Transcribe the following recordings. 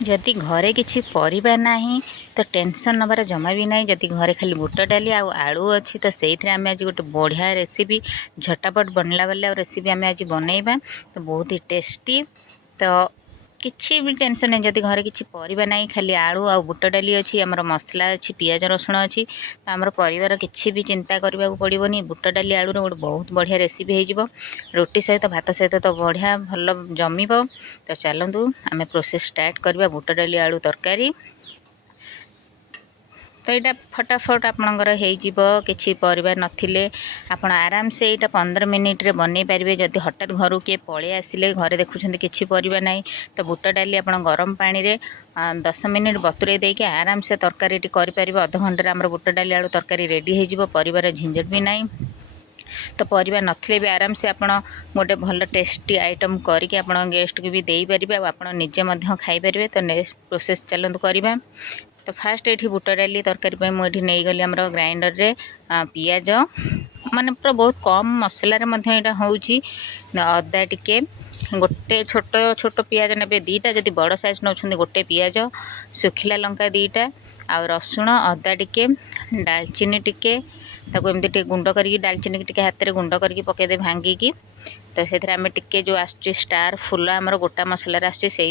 जदि घरे किछि परिबा नाही तो टेंशन नबार जमा भी नहीं। जदि घरे खाली बुट डाली आलू अच्छी तो से आम आज गोटे बढ़िया रेसिपी झटापट बनला वाला रेसिपी आम आज बनइबा तो बहुत ही टेस्टी। तो किछि भी टेंशन नहीं जदि घरे किछि परिबा नहीं खाली आलू आ बुट डाली अच्छी आमर मसला अच्छी पियाज रसुण अच्छी तो आमर परिवार किछि भी चिंता करने को पड़ोनी। बुट डाली आलू गोटे बहुत बढ़िया रेसिपी हो रोटी सहित भात सहित तो बढ़िया भल जमिब। तो चलतु आम प्रोसेस स्टार्ट करवा बुट डाली आलू तरकारी। तो यहाँ फटाफट आपणकर किसी परिवार नथिले आपण आराम से यहाँ 15 मिनिट रे बनई पारे। जदि हठात घर किए पलि आसिले घरे देखुं किसी परिवार नहीं तो बुट डाली आप गरम पानी रे 10 मिनिट बतुरे देके आराम से तरकारी करें। अध घंटे आम बुट डाली आलू तरकारी रेडी हो परिवार झंझट भी नहीं। तो परिवार नथिले भी आराम से आपण गोटे भल टेस्टी आइटम करके आपण गेस्ट को भी दे पारे आप निजे खाई पारे। तो नेक्स्ट प्रोसेस चलतु करवा। तो फास्ट ये बुट डाली तरकारी मुझे नहीं गली आम ग्राइंडर रे पियाज माने पूरा बहुत कम मसलार हो अदा टिके गोटे छोट छोट पियाज ने दीटा जदि बड़ साइज नौ गोटे पियाज सुखिला लंका दीटा आ रसुण अदा टिके डालचीनी टिके ताको एमती गुंड करके डालचीनी टिके हाथ में गुंड करके पकईदे भांगिकी। तो से आम टिके जो आसुच्ची स्टार फुल आमर गोटा मसलार आसुच्ची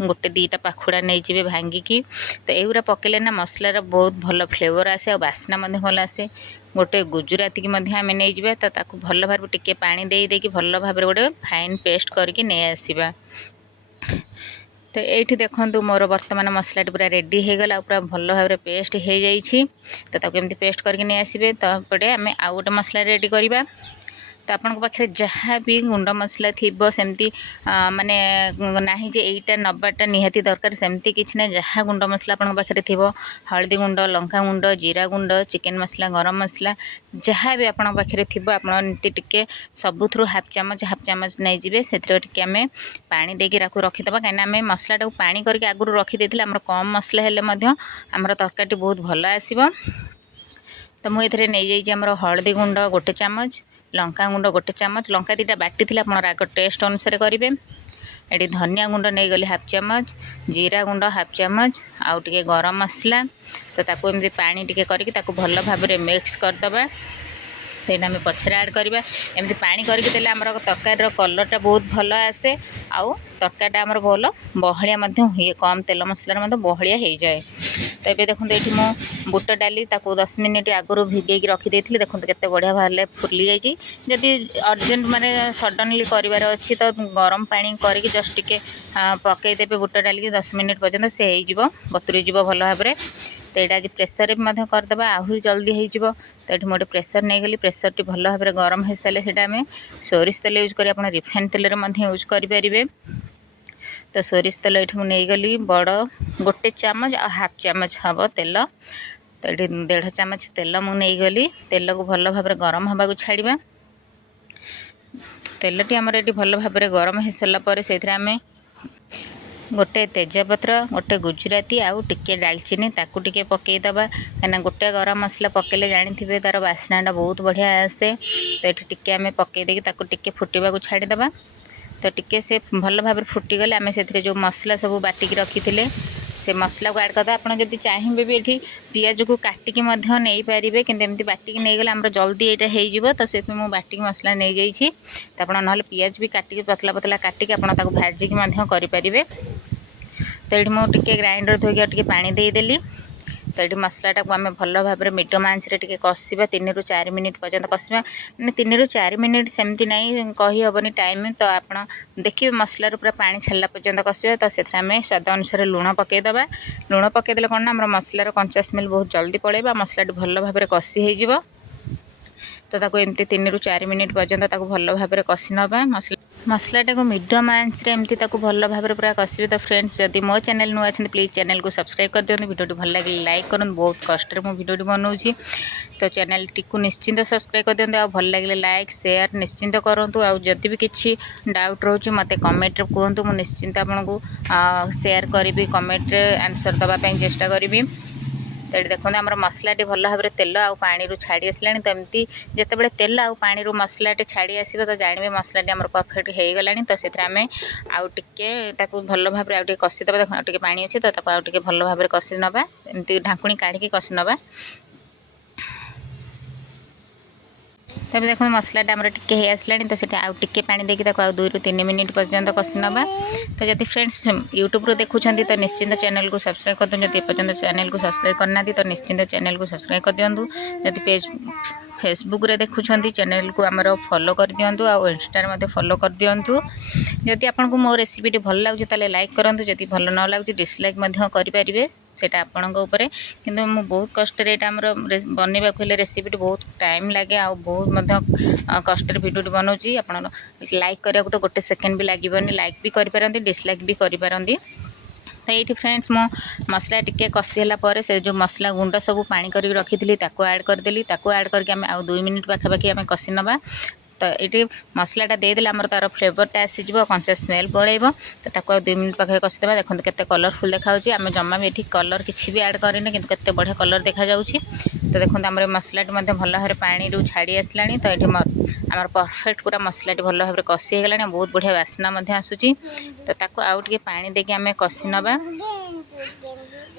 गोटे दीटा पाखुड़ा नहीं जी भांगिकी। तो युरा पकईले ना मसलार बहुत भल फ्लेवर आसे और बास्ना भल आसे। गोटे गुजराती की आम नहीं जावा तो ताकू भल भाव टिके पानी देकी भल भाव गोटे फाइन पेस्ट करके नहीं आसवा। तो ये देखो मोर बर्तमान मसला पूरा रेडी हो गला पूरा भल भाव पेस्ट हो जाइए। तो ताकू एमती पेस्ट करके नहीं आसबे। तो पटे आम आउ गोटे मसला रेडी करवा। तो आपण पाखे जहाँ भी गुंड मसला थी सेमती माने नाही जे एटा नबाटा निहाती दरकार सेमती किछि ना जहाँ गुंड मसला आपण पाखे थी हल्दी गुंड लंका गुंड जीरा गुंड चिकेन मसला गरम मसला जहाँ भी आपण पाखे थी आपमती टिके सबुथु हाफ चामच नहीं जी से आम पानी देके रखीदे कहीं आम मसला पानी करके आगुरी रखीदे आम कम मसला हेल्ले आमर तरकारी बहुत भल आसब। तो मुझे नहीं जामर हल्दी गुंड गोटे चामच लंका गुंड गोटे चामच लंका दीटा बाटी थी आप राग टेस्ट अनुसार करेंगे। ये धनिया गुंड नहीं गली हाफ चामच जीरा गुंड हाफ चामच आउ टे गरम मसला। तो ताकू एमती पानी टिके करके ताकू भल भाव मिक्स करदबा। तो यहाँ आम पछरे ऐड करवा एमती पानी करके देले आमर तरकारी कलरटा बहुत भल आसे आउ तरकारीटा आमर भल बहलिया हुए कम तेल मसलार बहलिया हो जाए। तो ये देखो ये मु बुट डाली 10 मिनिट आगुरी भिगेकी रखीदे देखो केते बढ़िया भाले फुली जाइए। जदि अर्जेंट माने सडनली करार अच्छी तो गरम पानी करके जस्ट टिके पकईदेवे बुट डाली 10 मिनिट पर्यंत से हो बतुरी जीव भल भाव में। तो यहाँ आज प्रेसर भी करदे आहरी जल्दी हो। तो ये गोटे प्रेसर नहीं गली प्रेसर टी भल भाव में गरम हो सारे से आम सोरिष तेल यूज कर रिफाइन तेल यूज करें। तो सोरिष तेल ये नहीं गली बड़ गोटे चामच आ हाफ चामच हम तेल। तो ये 1.5 चामच तेल मुझे गली तेल को भल भाव में गरम हवा को छाड़ा। तेलटी आमर ये भल भाव में गरम हो सारापर से आम गोटे तेजपत्र गोटे गुजराती आउ टिके डालचीनी ताकू टिके पकईदबा कहीं गोटे गरम मसला पकईले जानी तार बास्नाटा बहुत बढ़िया आसे। तो ये टिके आम पकईदे टिके फुटवा छाड़ीदे। तो टिके से भल भाव फुटीगले आम से जो मसला सब बाटिकी रखी थे से मसला को ऐड करदे। आप जब चाहिए भी ये पियाज को काटिकी नहीं पारे कि बाटिकी नहीं गले आम जल्दी यहाँ हो। तो से बाटिकी मसला नहीं जाइए। तो आप ना पियाज भी काटिकी पतला पतला काटिकी आप भाजिकी करें। तो ये मुझे ग्राइंडर धोके टे पानी देदेली। तो ये मसलाटा को आम भल भाव में मीडियम आंच रे टिके कषा 3 ରୁ 4 मिनिट पर्यंत कषा मैंने 3 ରୁ 4 मिनिट सेमती नहीं कहीहबनी टाइम। तो आप देखिए मसलार पूरा पानी छाड़ा पर्यंत कषा। तो से आम स्वाद अनुसार लुण पकईदबा। लुण पकईदे कौन ना मसलार कंचा स्मेल बहुत जल्दी पड़ेगा मसलाटी भल भाव में कषि हो। तो ताको एमती 3 ରୁ 4 मिनिट पर्यंत भल भाव में कषि नवा मसलाटा को मीडियम आंच रे एमती भल भाव में पूरा कषि। तो फ्रेंड्स जदि मो चैनल नुआ अच्छे प्लीज चैनल को सब्सक्राइब कर दिखाँ। वीडियो भल लगे लाइक करूँ बहुत कष्ट मो वीडियो बनाऊँगी। तो चैनल टी निश्चिंत सब्सक्राइब कर दिखाँ भल लगे लाइक शेयर निश्चिंत करूँ। आदि भी किसी डाउट रोच मत कमेंट कहतु मुझे निश्चिंत आपको शेयर करी कमेंट आंसर दवापाई चेष्टा करी। तो ये देखो आम मसलाटी भल भाव में तेल आउ पानी छाड़ी आसला तो एमती जिते तेल आउ पानी मसलाटी छाड़ी आसो तो जानवे मसलाटी आम परफेक्ट हो गला तो से आम आउ टे भल भाव में आउटे कषिदे देख आउटे पानी अच्छे तो आउटे भल भाव में कषि नवा एमती ढाकुणी काढ़ी कषि नवा तब देखो मसलाटा आम टे आसला तो से आउ टे पानी देकी आउ 2 ରୁ 3 मिनिट पर्यंत कषि नवा तो जब फ्रेंड्स यूट्यूब रो देखुं तो निश्चिंत चैनल को सब्सक्राइब कर दिखाँ जब पर्यटन चैनल को सब्सक्राइब करना तो निश्चिंत चैनल को सब्सक्राइब कर दिंतु जब पेज फेसबुक रे देखुं चैनल को आमर फॉलो कर दिंतु आ इंस्टा में फॉलो कर दिंतु जदि आपको मो रेसिपी भल लगे तो लाइक करूँ जदि भल न लगे डिसलाइक करेंगे सेटा आपणक उपर किंतु मु बहुत कष्ट बनवाक हेल्ले रेसिपी बहुत टाइम लगे आ बहुत कष्ट भिडियो बनाऊँगी आप लाइक करने को तो गोटे सेकेंड भी लगे लाइक भी करें डिसलाइक भी करें तो ये फ्रेंड्स मो मसला टिके कषिला से जो मसला गुंड सब पानी कर रखी थी ऐड करदेली ऐड करके आम आउ 2 मिनिट पाखापाखि आम कषि नवा तो ये मसलाटा देदेले आमर तार फ्लेवरटा आसीज कंचा स्मेल पड़ेब तो ताको 2 मिनिट पाखे कषिदेवा देखो केते कलरफुल देखा आम जमा भी ये कलर किसी भी ऐड करें कि केते बढ़िया कलर देखा जाउछि तो देखो आम मसलाटी भल भाव में पानी छाड़ी आसला तो ये आमर परफेक्ट पूरा मसलाटी भल भाव में कषि हो गला बहुत बढ़िया बास्ना आसूची तो ताको आउ टे पानी देके आम कषि नवा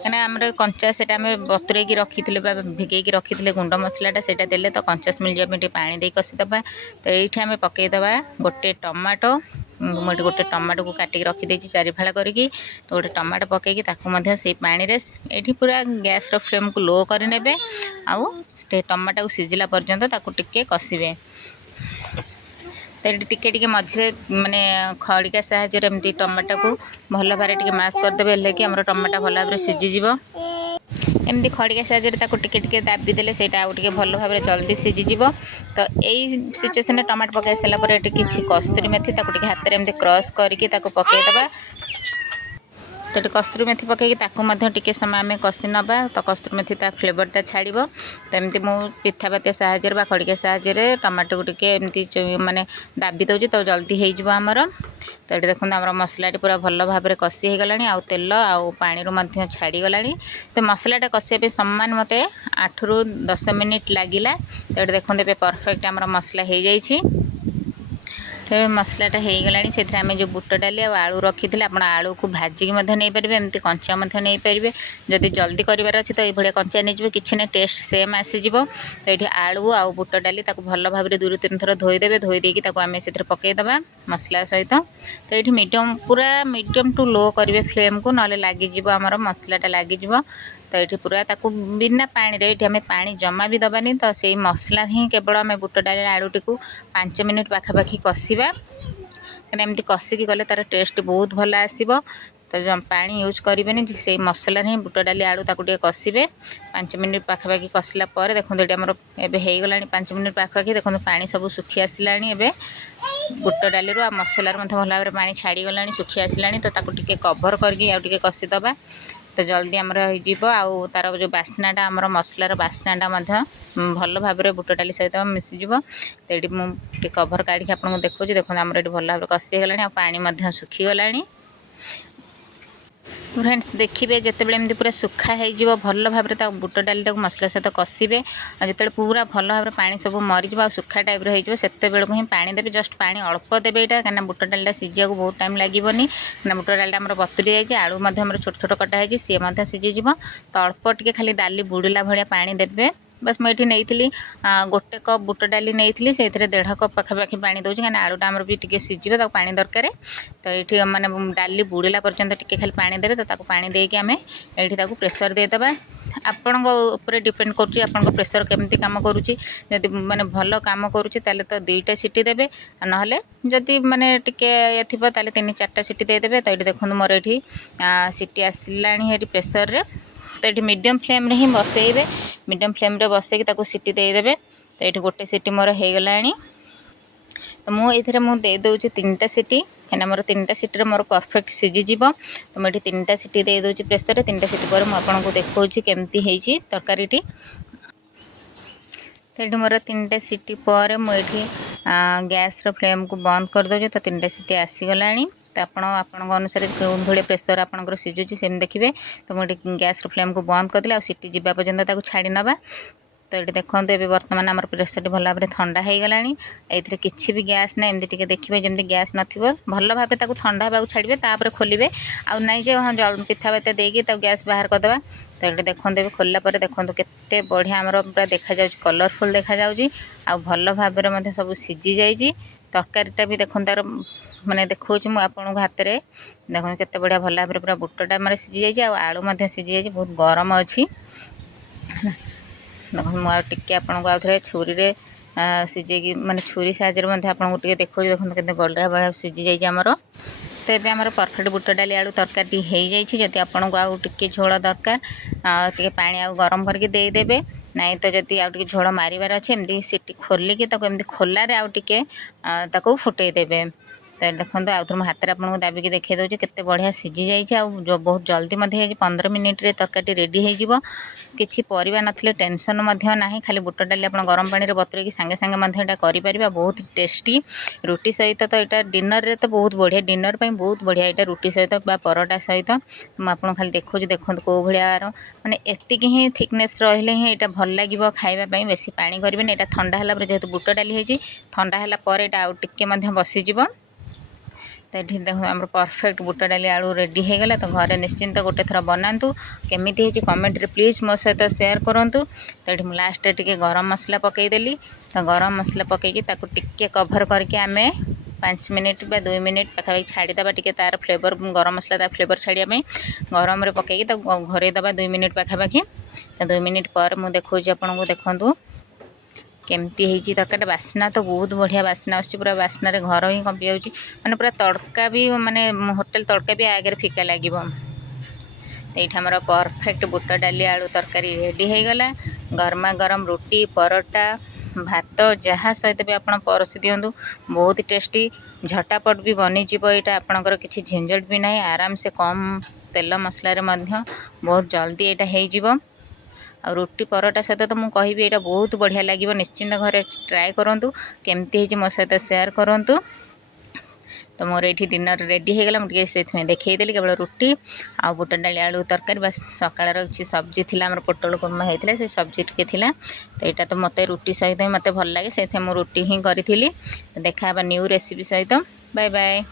कहीं आम कंचा से बतुरे रखी भिगेक रखी गुंड मसलाटा से देले तो कंचा स्मेल जाए पानी दे कषिदे तो ये आम पकईदे गोटे टमाटो मुझे गोटे टमाटो को काटिक रखीदे 4 फाड़ करके तो गोटे टमाटो पकईकी से पानी रे ये पूरा गैस फ्लेम को लो करे आउ टमाटो को सिझिला पर्यंत टिके कषिबे तो ये टिके मझे माने खड़िका साहाଯ୍य एमती टमाटो को भल भाव टे मास करदे हेल्ले कि आम टमाटो भल भाव में सीझीज एमती खड़िका साहाଯ୍य टिके दाबीदेले से आउ टे भल भाव में जल्दी सीझीज तो यही सिचुएसन टमाटो पकई सारापर किसी कस्तूरी मेथी हाथ में एमती क्रश करके पकईदे तो ये कस्तूरी मेथी पकईकी टिके समय आम कषि नवा तो कस्तूरी मेथी फ्लेवरटा छाड़ तो एमती मु पिठापातिया साहाଯ୍य खड़िका साहाଯ୍य टमाटो को टिके एमती माने दाबी दौर तो जल्दी हो आमर तो ये देखो आम मसलाटी पूरा भल भाव में कषि हो गला आउ तेल आउ पानी छाड़ी गला तो मसलाटा कषिया सामान मत 8 ରୁ 10 मिनिट लगिला तो ये देखते परफेक्ट आम मसला हो जाइए तो मसलाटा हो गला से आम जो बुट डाली आलू रखी थे आप आलू को भाजिकी नहीं पारे एमती कंचा नहीं पारे जदि जल्दी करार अच्छे तो ये कंचा नहीं कि ना टेस्ट सेम आसीज तो ये आलू आउ बुट डाली भल भाव में 2 ରୁ 3 थर धोईदेवे धोईदेकी आम से पकईदे मसला सहित तो ये मीडियम पूरा मीडियम टू लो करेंगे फ्लेम को ना लगिज आमर मसलाटा लगिज तो ये पूरा ताकू बिना पानी रे आम पानी जमा भी दबानी तो से मसला ही केवल आम बुट डाली आलूटी को 5 मिनिट पाखापाखि कषिबा कहीं एमती कषिकी गले तार टेस्ट बहुत भल आसब तो पानी यूज करेंगे से मसला ही बुट डाली आलू ताकू कषिबे 5 मिनिट पाखापाखि कषिला देखो ये आमर एवं होगला 5 मिनिट पाखापाखि देखो पानी सब सुखी आसला बुट डाली आ मसलार भल भाव में पानी छाड़ी गला सुखी आसला तो ताकू कभर करके आउ कषिदबा तो जल्दी आमर हो तार जो बास्नाटा आमर मसलार बास्नाटा भल भाव में बुट डाली सहित मिसीज तो ये मुझे कभर काढ़ी आपको देखो देखो आमर ये भल भाव में कषि गला पानी सुखीगला फ्रेंड्स देखिए जितेबाला एमती पूरा सुखा हो भल भाव में बुट डालीटा मसला सहित कषिबे जिते पूरा भल भाव में पानी सब मरीज सुखा टाइप हो से ही पानी देवे जस्ट पानी अल्प देवे यहाँ कहीं बुट डालीटा सीझा बहुत टाइम लगे कहीं बुट डालीटा आम बतुरी जाइए आलू छोट छोट कटा सी सीझीज तो अल्प टे खाली डाली बुड़ीला भाया पानी देवे बस मुझे नहीं गोटे कप बुट डाली नहीं से 1.5 कप पाखापाखि पानी दूसरी कहीं आलूटा आमर भी टे सीझे तो पानी दरकार तो ये मैंने डाली बुड़ीला पर्यंत टे खाली पानी देवे तो पानी देके आम ये प्रेसर देदेबा आपण डिपेंड कर प्रेसर केमती काम करुँची जदि माने भल काम करुँची तो 2टा सीटी देवे ना जदि माने टिके ये थी 3-4टा सीटी देदेवे तो ये देखो मोर ये सीटी आसला प्रेसर रे तो ये मीडियम फ्लेम रे ही बसइबे मीडियम फ्लेम रे बसैकी सीटी देदेवे तो ये गोटे सीटी मोर हो गला तो मुझे दे दूँगी 3टा सीटी कहीं मोर 3टा सीटी मोर परफेक्ट सीझीज तो मुझे 3टा सीटी दे दूँगी प्रेसर 3टा सीटी पर मुझे देखा केमती होती तरकारीटी तो ये मोर 3टा सीटी पर मुझे गैस फ्लेम को बंद कर दूँ तो 3टा सीटी आसीगला तो आपण अनुसार कौन भाई प्रेसर आपंकर सीझुची सेम देखिए। तो मुझे गैस फ्लेम को बंद करदेली सीटी जावा पर्यंत छाड़ी नवा। तो ये देखो ये बर्तमान आम प्रेसर भल भाव ठंडा हो गला। ये किसी भी गैस ना एमती टे देखिए जमी गैस नथिबो भल भाव ठंडा होगा छाड़े तापर खोलिए आउ नाई जे हाँ जल पिठा बेत देकी गैस बाहर करदे। तो ये देखते खोलला देखो केते बढ़िया आमर पूरा देखा जाउची कलरफुल देखा जाउची आ भल भाव सब सीझी जाइए। तरकारीटा भी देखो तार माने देखो मु आपन हाथ में देखो केते बढ़िया भल भाव पूरा बुटटा मारे सीझी जाइए आलू सीझी जाइए बहुत गरम अच्छी। देखो मुझे आपको आउ थे छुरी रे सीझे माने छुरी साहाଯ୍य आपको देखो देखो केते बढ़िया भाव सीझी जाइए आमर। तो ये आमर परफेक्ट बुट डाली आलू तरकारी हो जाइए। जदि आपको आउ टे झोल दरकार टे पानी आउ गरम करके देदेवे नाई तो जदि आउ टे झोल मारिबार अच्छे एमती सीटी खोलिकी एमती खोलारे आउ टे फुटेदेवे। तो देखो आउ थे हाथ में आपको दाबिकी देखा दूसरी केते बढ़िया सीझी जाइए बहुत जल्दी 15 मिनिट रे तरकारी रेडी हो किसी परिवा नथिले टेंशन ना खाली बुट डाली आप गरम पानी रे बतुरेकी सांगे सांगे करें बहुत टेस्टी रुटी सहित। तो यहाँ डिनर रे तो बहुत बढ़िया डिनर पर बहुत बढ़िया यहाँ रुटी सहित परोटा सहित मुझे खाली देखो देखो कौ भार माने एतिक ही थिकनेस रही ही यहाँ भल लगे खावाई बेसी पानी करें यहाँ ठंडा है जेहेतु बुट डाली होती ठंडा है आउ टे बसीज। तो ये देखो आम परफेक्ट बुट डाली आलू रेडी हो गला। तो घरे निश्चिंत गोटे थर बनातु केमी कमेंट रे प्लीज मो सहित शेयर करूँ। तो ये लास्ट टे गरम मसला पकईदेली। तो गरम मसला पकईकी टिके कभर करके आम 5 मिनिट बा 2 मिनिट पाखापाखि छाड़ीदे टे तार फ्लेवर गरम मसला तार फ्लेवर छाड़िया गरम रे पकईकी घोरईदे 2 मिनिट पाखापाखि। तो 2 मिनिट पर मुझे देखो आपको देखूँ केमती होती तरकारी बास्ना तो बहुत बढ़िया बास्ना आसुची पूरा बास्ना घर ही कंपी जाऊँगी माने पूरा तड़का भी माने होटेल तड़का भी आगे फिका लगे। तो ये आमर परफेक्ट बुट डाली आलू तरकारी रेडी हो गला। गरमा गरम रुटी परोटा भात जहाँ सहित भी आप परसी दिंतु बहुत टेस्टी झटापट भी बनीज। यहाँ आपंकर किसी झंझट भी ना आराम से कम तेल मसलार बहुत जल्दी यहाँ हो। आ रुटी परोटा सहित तो मुझे कहि यहाँ बहुत बढ़िया लगे निश्चिंत घरे ट्राए करूँ केमती मो सहित शेयर करूँ। तो मोर ये डिनर रेडी हो गला मुझे से देखईदेली केवल रुटी आ बुट डाली आलू तरकारी बस सकाळ किसी सब्जी थी आम पोटल कुर्मा होता से सब्जी टे थी। तो यहाँ तो मत रुटी सहित मत भल लगे से मुझे रुटी ही करी। देखा न्यू रेसिपी सहित बाय बाय।